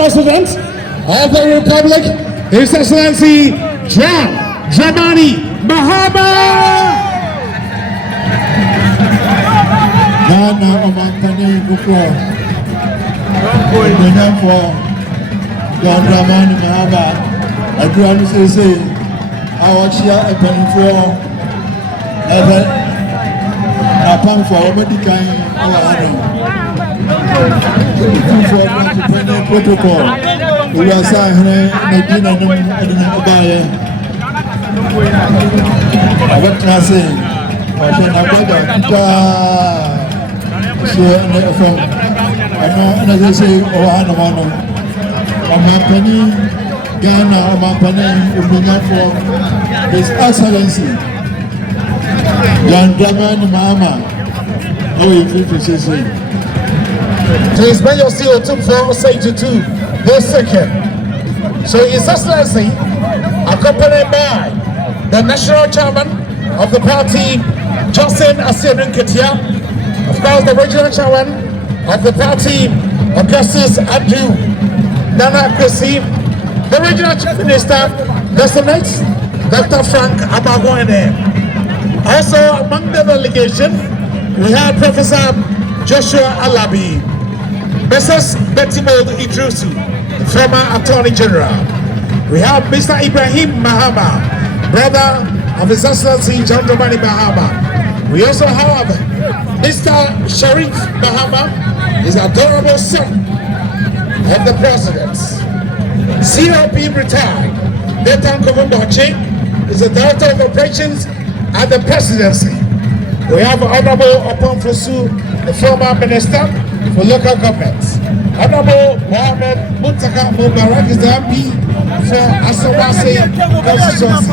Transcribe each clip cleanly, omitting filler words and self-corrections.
President of the Republic, His Excellency John Dramani Mahama. Ghana Omampani Bukwa. For John Dramani Mahama. I do want to say, our chair a penny for ever. Upon for medical protocol. We are saying, Medina, what can I say? I should have from as I say, Ohana, Omampani, Ghana, Omampani, for His Excellency John Dramani Mahama. How you feel to say so? To His Majesty Otumfuo Osei the second. So His Excellency, accompanied by the National Chairman of the party, Johnson Asienu Ketia, of course the Regional Chairman of the party, Augustus Adu Nana Akwasi, the Regional Chief Minister, Designate Dr. Frank Abagwene. Also among the delegation, we had Professor Joshua Alabi, Mrs. Betty Mold Idrusu, the former Attorney General. We have Mr. Ibrahim Mahama, brother of His Excellency John Dramani Mahama. We also have Mr. Sharif Mahama, his adorable son of the President. COP retired. Nathan Kovumboche is the Director of Operations at the Presidency. We have Honorable Otumfuo, the former Minister for Local Government. Honorable Mohammed Muntaka Mubarak is the MP for Asawase constituency.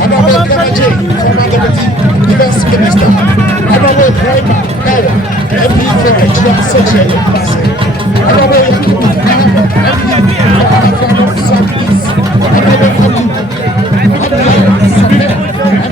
Honorable Kanaji, former Deputy Defense Minister. Honorable Kraima Kaya, MP for Ejura Section. Honorable Yakubu Muhammad, MP for Anafano Southeast. Honorable Abu Samet, MPGB.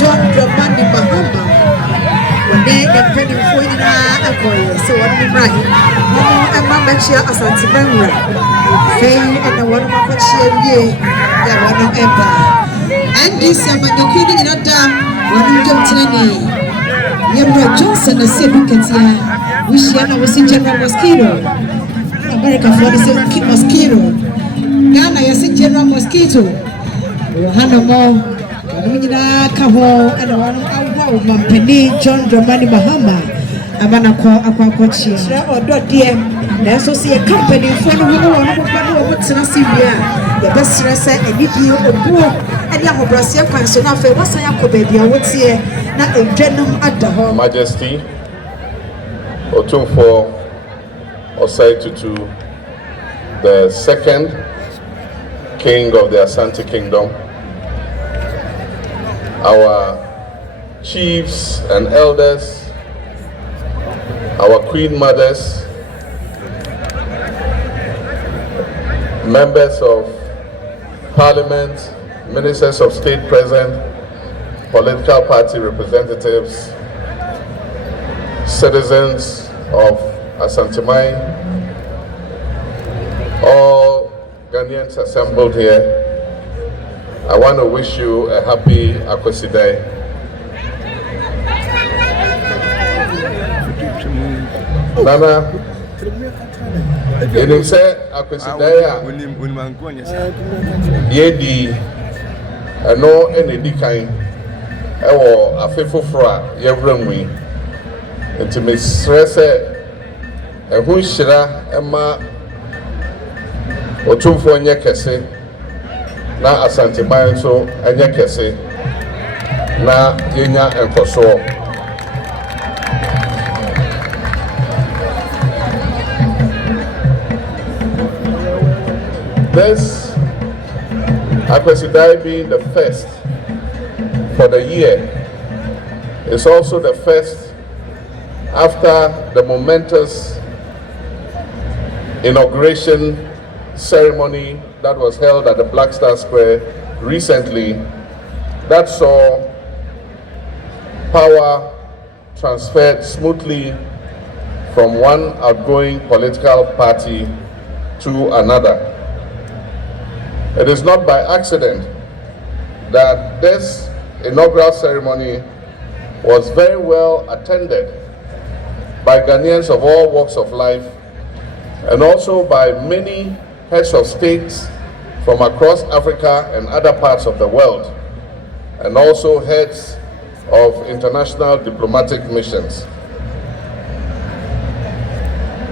John Dramani Mahama. When they are pretty for you, so what we write. And Mamma Chia Ashanti Benra. Fay and the one of my share, that one of Empire. And this summer, you're quitting in a dam, one of them today. Yamra Johnson, the same here. We share our General Mosquito. America for the same mosquito. Ghana, you see General Mosquito. Hannah Mo. And one John Dramani Mahama. Amana Akwasidee. DM. There's also a company for the what's in a Syria. The best dresser and you a book and young Brazil pension of a was a baby. I would say not a genum at the home. Majesty Otumfuo Osei, the second king of the Ashanti Kingdom. Our chiefs and elders, our queen mothers, members of parliament, ministers of state present, political party representatives, citizens of Ashanti, all Ghanaians assembled here. I want to wish you a happy Akwasidee. Nana, you say Akwasidee, Yedi, and no any decline. I will a faithful fra, Yevramwe, and to Miss Stresse, and who shira Emma Otumfuo Nyekese. Na Ashanti so anya kese na yenya enkoso. This Akwasidee being the first for the year is also the first after the momentous inauguration ceremony that was held at the Black Star Square recently, that saw power transferred smoothly from one outgoing political party to another. It is not by accident that this inaugural ceremony was very well attended by Ghanaians of all walks of life and also by many heads of states from across Africa and other parts of the world, and also heads of international diplomatic missions.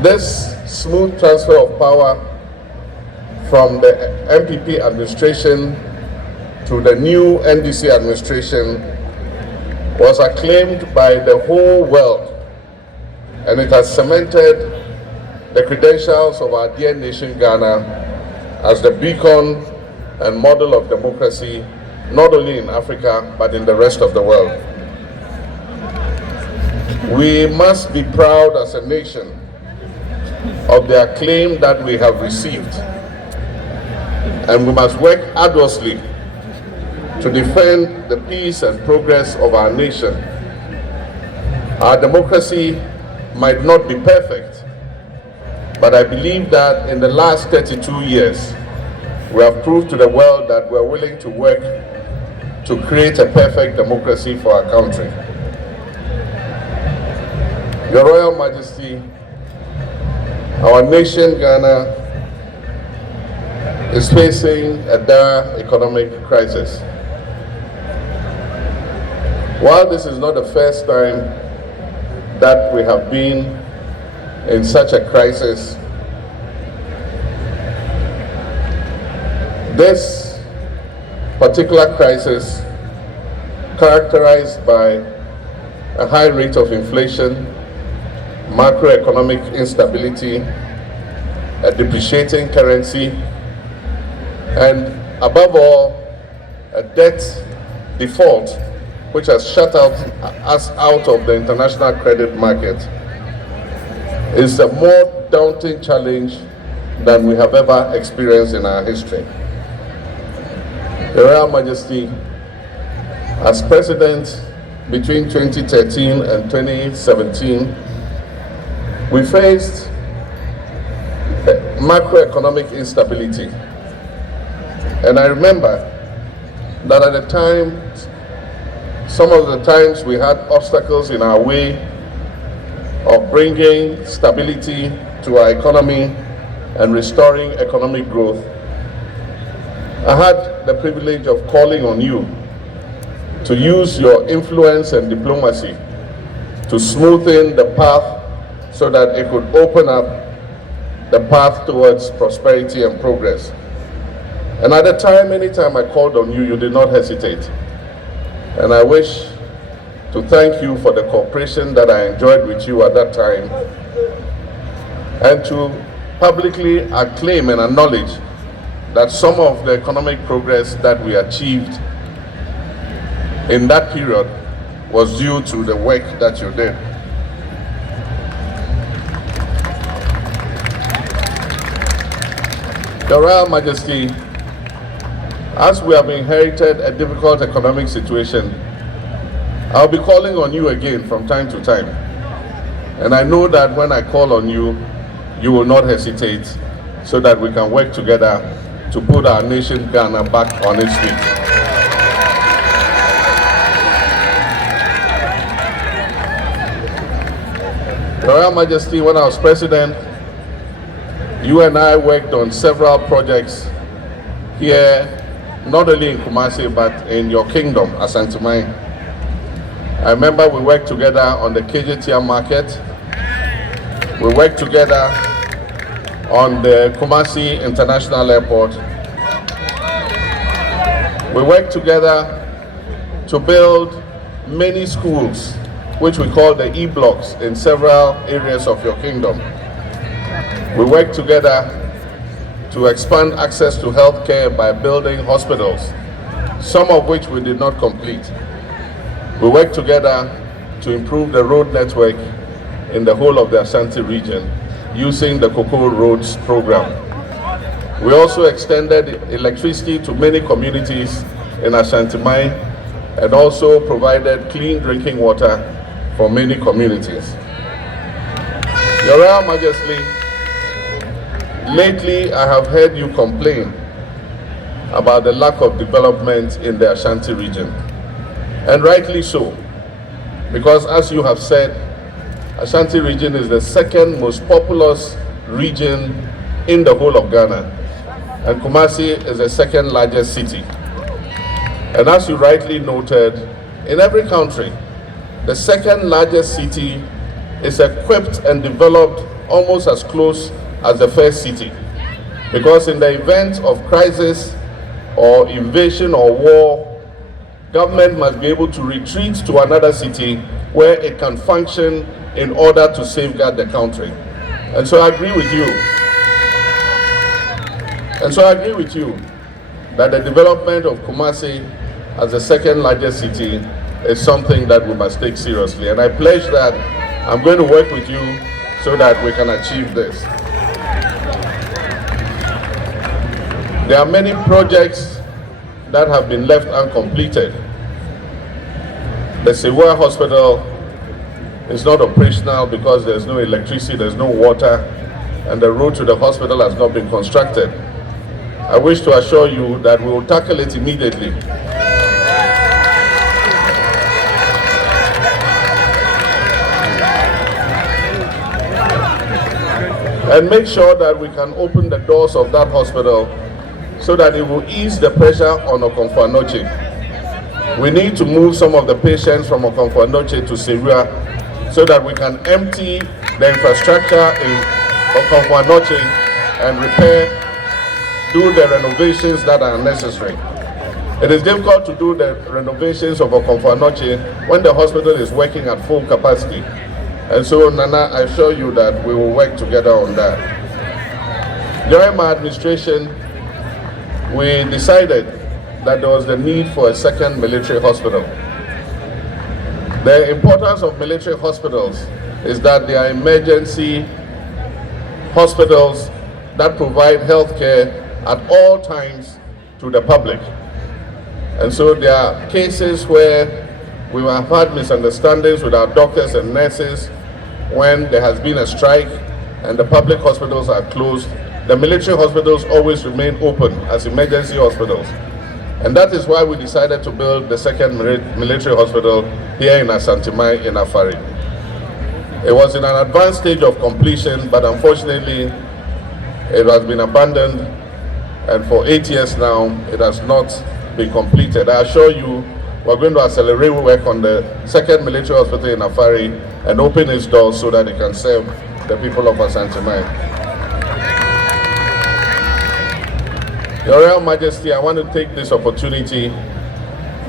This smooth transfer of power from the MPP administration to the new NDC administration was acclaimed by the whole world, and it has cemented the credentials of our dear nation Ghana as the beacon and model of democracy, not only in Africa, but in the rest of the world. We must be proud as a nation of the acclaim that we have received, and we must work arduously to defend the peace and progress of our nation. Our democracy might not be perfect, but I believe that in the last 32 years, we have proved to the world that we're willing to work to create a perfect democracy for our country. Your Royal Majesty, our nation, Ghana, is facing a dire economic crisis. While this is not the first time that we have been in such a crisis, this particular crisis, characterized by a high rate of inflation, macroeconomic instability, a depreciating currency, and above all, a debt default which has shut us out of the international credit market, is a more daunting challenge than we have ever experienced in our history. Your Royal Majesty, as President between 2013 and 2017, we faced macroeconomic instability. And I remember that at the time, some of the times we had obstacles in our way of bringing stability to our economy and restoring economic growth. I had the privilege of calling on you to use your influence and diplomacy to smoothen the path so that it could open up the path towards prosperity and progress. And at the time, anytime I called on you, you did not hesitate. And I wish to thank you for the cooperation that I enjoyed with you at that time, and to publicly acclaim and acknowledge that some of the economic progress that we achieved in that period was due to the work that you did. Your Royal Majesty, as we have inherited a difficult economic situation, I'll be calling on you again from time to time. And I know that when I call on you, you will not hesitate, so that we can work together to put our nation Ghana back on its feet. Your Royal Majesty, when I was President, you and I worked on several projects here, not only in Kumasi, but in your kingdom, Ashanti. I remember we worked together on the KJTM market. We worked together on the Kumasi International Airport. We worked together to build many schools, which we call the E-blocks, in several areas of your kingdom. We work together to expand access to health care by building hospitals, some of which we did not complete. We work together to improve the road network in the whole of the Ashanti region using the Cocoa Roads program. We also extended electricity to many communities in Ashanti Mine and also provided clean drinking water for many communities. Your Royal Majesty, lately I have heard you complain about the lack of development in the Ashanti region, and rightly so, because as you have said, Ashanti region is the second most populous region in the whole of Ghana, and Kumasi is the second largest city. And as you rightly noted, in every country, the second largest city is equipped and developed almost as close as the first city. Because in the event of crisis or invasion or war, government must be able to retreat to another city where it can function in order to safeguard the country. And so I agree with you. That the development of Kumasi as the second largest city is something that we must take seriously. And I pledge that I'm going to work with you so that we can achieve this. There are many projects that have been left uncompleted. The Sewa Hospital is not operational because there's no electricity, there's no water, and the road to the hospital has not been constructed. I wish to assure you that we will tackle it immediately. And make sure that we can open the doors of that hospital so that it will ease the pressure on Otumfuo Anoche. We need to move some of the patients from Otumfuo Anoche to Sewa so that we can empty the infrastructure in Otumfuo Anoche and do the renovations that are necessary. It is difficult to do the renovations of Otumfuo Anoche when the hospital is working at full capacity. And so, Nana, I assure you that we will work together on that. During my administration, we decided that there was the need for a second military hospital. The importance of military hospitals is that they are emergency hospitals that provide health care at all times to the public. And so there are cases where we have had misunderstandings with our doctors and nurses when there has been a strike and the public hospitals are closed. The military hospitals always remain open as emergency hospitals. And that is why we decided to build the second military hospital here in Ashanti Mine in Afari. It was in an advanced stage of completion, but unfortunately it has been abandoned, and for 8 years now it has not been completed. I assure you we're going to accelerate work on the second military hospital in Afari and open its doors so that it can serve the people of Ashanti Mine. Your Royal Majesty, I want to take this opportunity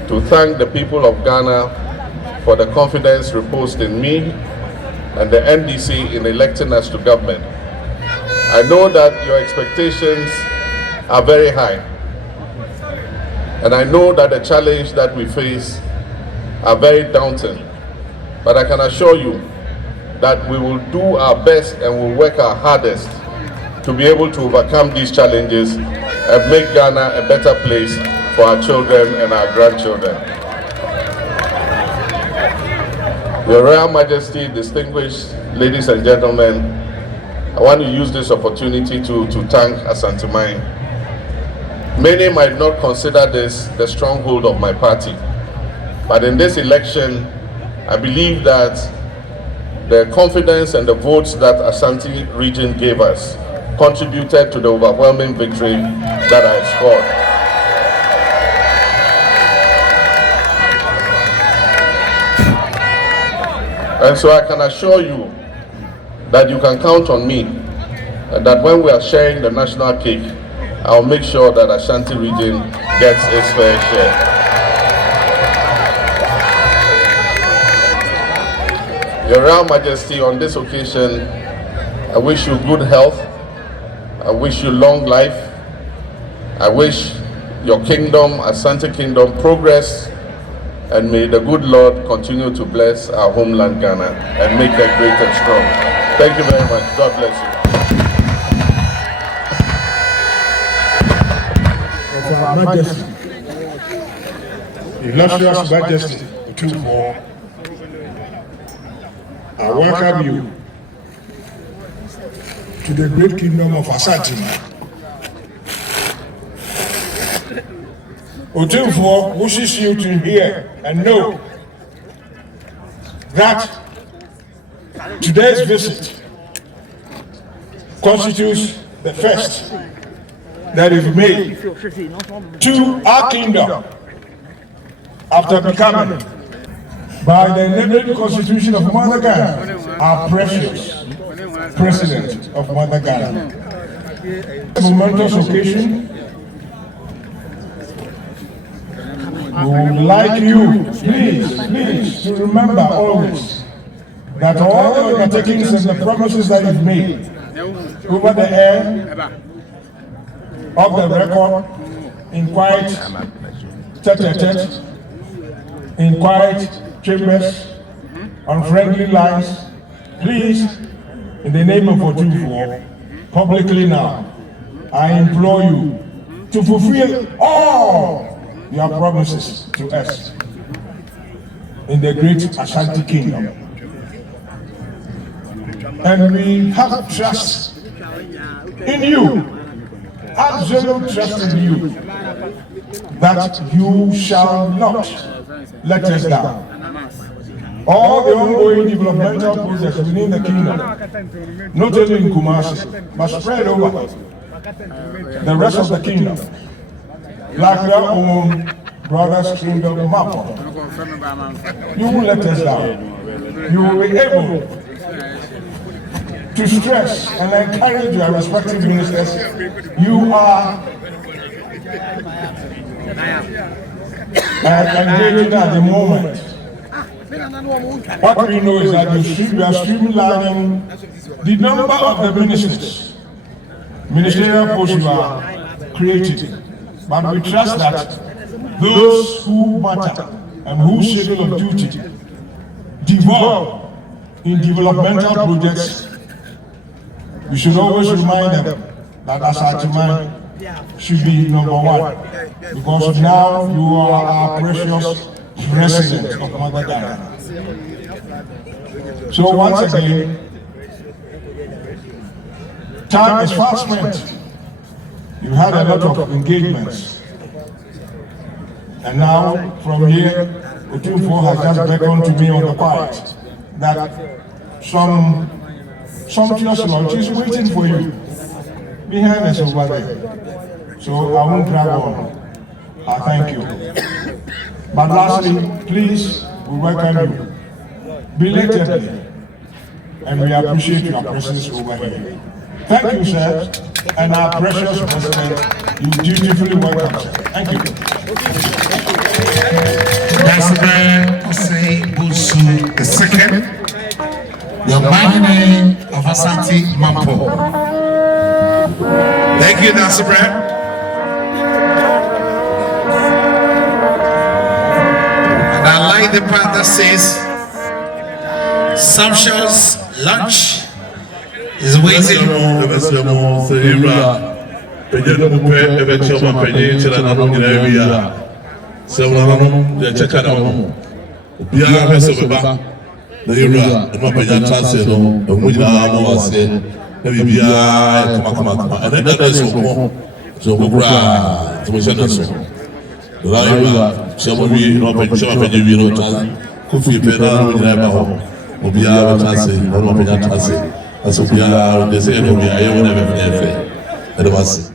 to thank the people of Ghana for the confidence reposed in me and the NDC in electing us to government. I know that your expectations are very high, and I know that the challenge that we face are very daunting, but I can assure you that we will do our best and will work our hardest to be able to overcome these challenges and make Ghana a better place for our children and our grandchildren. Your Royal Majesty, distinguished ladies and gentlemen, I want to use this opportunity to thank Ashanti Mine. Many might not consider this the stronghold of my party, but in this election, I believe that the confidence and the votes that Ashanti region gave us contributed to the overwhelming victory that I scored. And so I can assure you that you can count on me, and that when we are sharing the national cake, I'll make sure that Ashanti region gets its fair share. Your Royal Majesty, on this occasion, I wish you good health. I wish you long life. I wish your kingdom, Ashanti Kingdom, progress, and may the good Lord continue to bless our homeland Ghana and make it great and strong. Thank you very much. God bless you. Of Our Majesty, illustrious Majesty, Otumfuo, I welcome you to the great kingdom of Ashanti. Otumfuo wishes you to hear and know that today's visit constitutes the first that is made to our kingdom after becoming, by the enabling constitution of Mother Ghana, our precious President of Mother Ghana. A momentous occasion. We would like you, please, to remember always that all the undertakings and the promises that you've made over the air, of the record, in quiet tete-a-tete, in quiet chambers, on friendly lines, please, in the name of Otumfuo, publicly now, I implore you to fulfill all your promises to us in the great Ashanti Kingdom. And we have trust in you, absolute trust in you, that you shall not let us down. All the ongoing developmental projects within the kingdom, not only in Kumasi, but spread over the rest of the kingdom, like your own brother's kingdom, Mapo. You will let us down. You will be able to stress and encourage your respective ministers. You are engaging at the moment. What we know is that you are streamlining the number of the ministers, ministerial posts you are creating. But we trust that those who matter and whose schedule of duty devolve in developmental projects, we should always remind them that Ashanti man should be number one, because now you are our precious President of Mother Ghana. So once again, time is fast spent. You had a lot of engagements, and now from here, Otumfuo has just beckoned to me on the quiet that some sumptuous lunch is waiting for you behind us over there. So I won't drag on. I thank you. But lastly, please, we welcome you belatedly, and we appreciate your presence over here. Thank you, sir, and our precious President, you dutifully welcome, sir. Thank you. That's the man Osei Busu II, the mining of Ashanti Mampo. Thank you, that's the man. And I like the part that says, sumptuous lunch is waiting. That's what we are. They say we are.